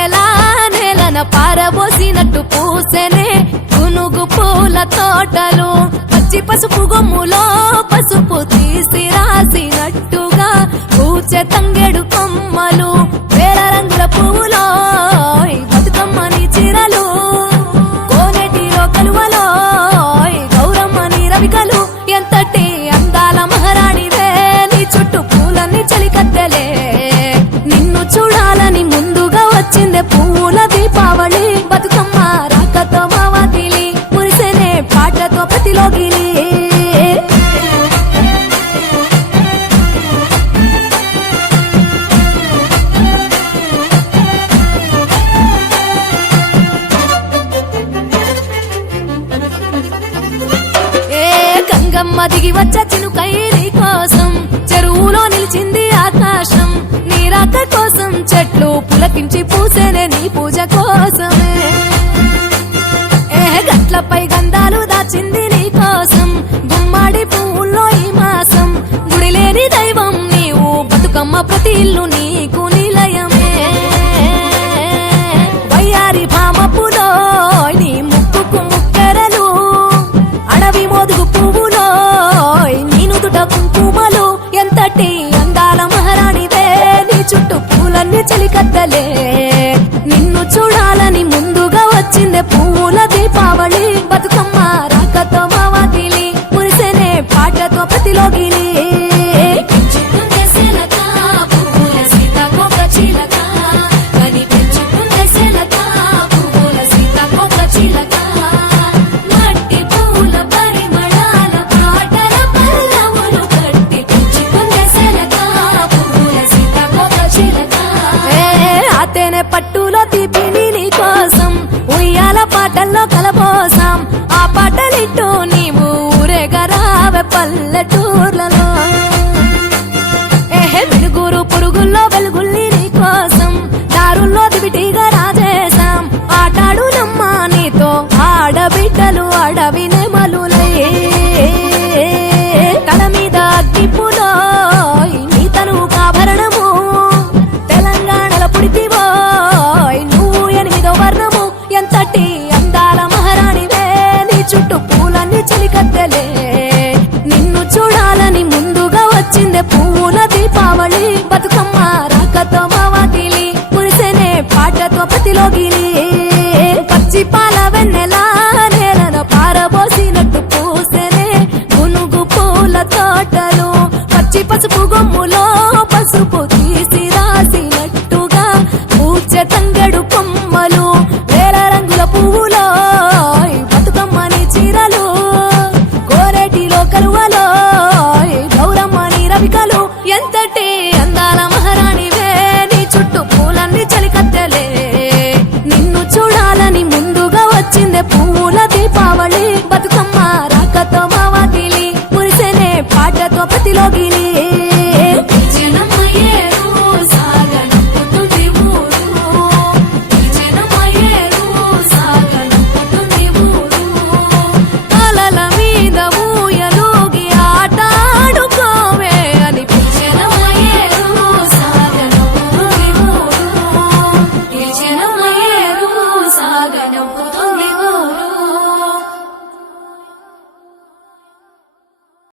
వెన్నెలా నేలన పారబోసినట్టు పూసెనే గునుగు పూల తోటలు పచ్చి పసుపు గొమ్ములో పసుపు తీసి రాసినట్టుగా పూచె తంగెడు కొమ్మలు వేల రంగుల పువ్వులో బతుకమ్మని చీరలు కోనేటిలో కలువలో గౌరమ్మని రవికలు ఎంతటి అందాల మహారాణివే నీ చుట్టూ పూలన్నీ చలికత్తెలే నిన్ను చూడాలని ముందుగా వచ్చిందే పువ్వుల దీపావళి బతుకమ్మ రాకతో మావాతిలి మురిసెనే పాటతో ప్రతిలోగిలి గంగమ్మ దిగి వచ్చ చినుకైలి కోసం చెరువులో నిలిచింది ఆకాశం నీ రాక కోసం చెట్లు పులకించి పూసేనే నీ పూజ కోసమే గట్లపై గంధాలు దాచింది నీ కోసం గుమ్మాడి పువ్వుల్లో ఈ మాసం గుడిలేని దైవం నీవు బతుకమ్మ ప్రతి ఇల్లు నీకు నిలయమే వయ్యారి భామపులో నీ ముక్కుకు ముక్కెరలు అడవి మోదుగు పువ్వులో నీ నుదుట కుంకుమలు ఎంతటి అందాల మహారాణివే నీ చుట్టూ పూలన్నీ చలికత్తలే నిన్ను చూడాలని ముందుగా వచ్చిందే పువ్వుల దీపావళి బతుకమ్మ రాకతో మావాతిలి మురిసెనే పాటతో ప్రతిలోగిలి పట్టులో తీపిని నీ కోసం ఉయ్యాల పాటల్లో కలపోసాం ఆ పాటలిట్టు నీవు ఊరేగరావే పల్లెటూర్లలో వెలుగురు పురుగుల్లో వెలుగుల్ని నీ కోసం దారుల్లో దివిటిగా రాజేశాం ఆటాడు నమ్మ నీతో ఆడబిడ్డలు అడవి నెమలులై తల మీద అగ్గిపులో నీ తను కాభరణము తెలంగాణలో పుడితివో నువ్వు 8వ వర్ణము ఎంతటి అందాల మహారాణివే నీ చుట్టూ పూలన్నీ చలికత్తెలే నిన్ను చూడాలని ముందుగా వచ్చిందే పువ్వుల దీపావళి బతుకమ్మ రాకతో మావాతిలి మురిసెనే పాటతో ప్రతిలోగిలి పచ్చి పాల వెన్నెలా నేలన పారబోసినట్టు పూసెనే గునుగు పూల తోటలు పచ్చి పసుపు గొమ్ములో పసుపు తీసి రాసినట్టుగా పూచె తంగెడు కొమ్మలు